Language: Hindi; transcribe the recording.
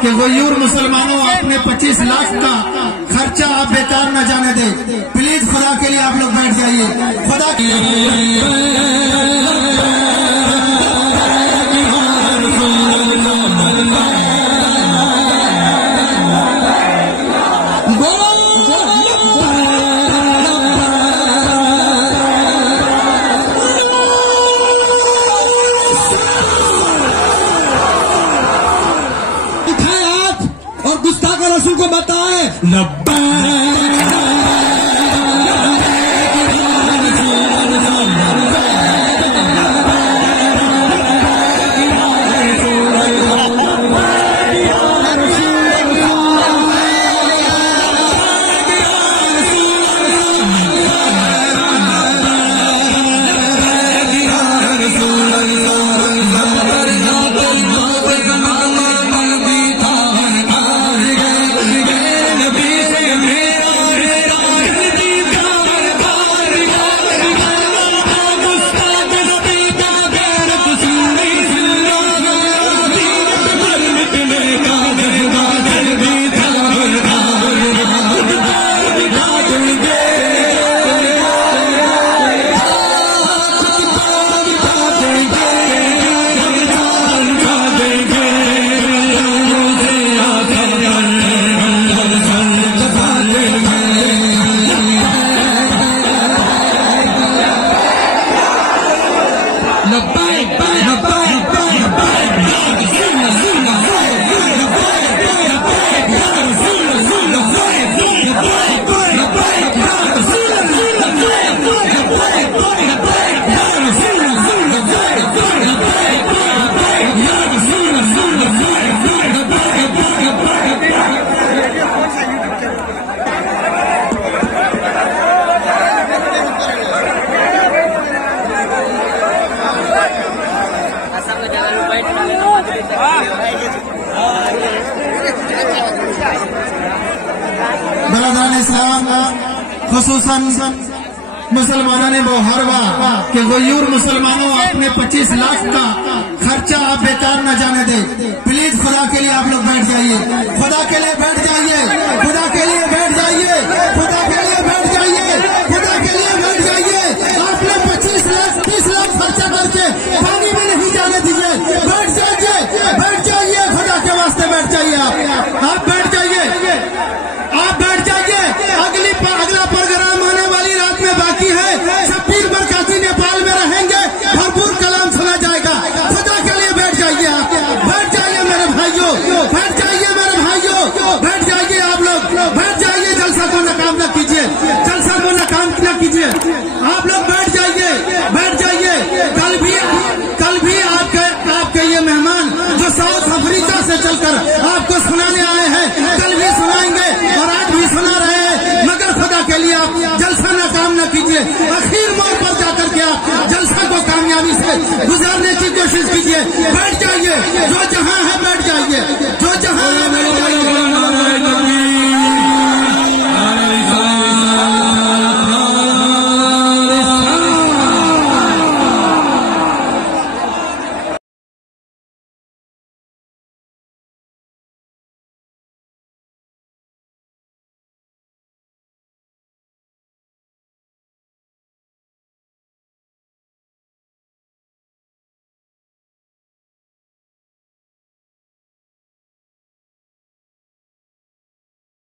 कि गयूर मुसलमानों अपने 25 लाख का खर्चा आप बेकार न जाने दें। प्लीज खुदा के लिए आप लोग बैठ जाइए। खुदा के को बताए बलदान इस्लाम खुसूसन मुसलमानों ने मुहारबा कि गयूर मुसलमानों अपने 25 लाख का खर्चा आप बेकार न जाने दें। प्लीज खुदा के लिए आप लोग बैठ जाइए। खुदा के लिए बैठ जाइए। खुदा के लिए बैठ जाइए। खुदा के लिए बैठ जाइए। खुदा के लिए बैठ जाइए। आपने 25 लाख 30 लाख खर्चा करके पानी में नहीं जाने दीजिए। बैठ जाइए। बैठ जाइए। खुदा के वास्ते बैठ जाइए। आप बैठ जाइए। आप बैठ जाइए। अगला प्रोग्राम आने वाली रात में बाकी है। शब्बीर बरकाती नेपाल में रहेंगे। भरपूर कलाम सुना जाएगा। खुदा के लिए बैठ जाइए। आप बैठ जाइए मेरे भाइयों। बैठ जाइए मेरे भाइयों। बैठ जाइए आप लोग। बैठ जाइए। जलसा को नाकाम न कीजिए। जलसा को नाकाम न कीजिए। आप लोग बैठ जाइए। बैठ जाइए। कल भी आपके ये मेहमान जो साउथ अफ्रीका से चलकर आपको सुनाने आए हैं, कल भी सुनाएंगे और आज भी सुना रहे हैं। मगर खुदा के लिए आप जलसा ना काम न कीजिए। आखिर मोड़ पर जाकर के आप जलसा को कामयाबी से गुजारने की कोशिश कीजिए। बैठ जाइए। जो जहां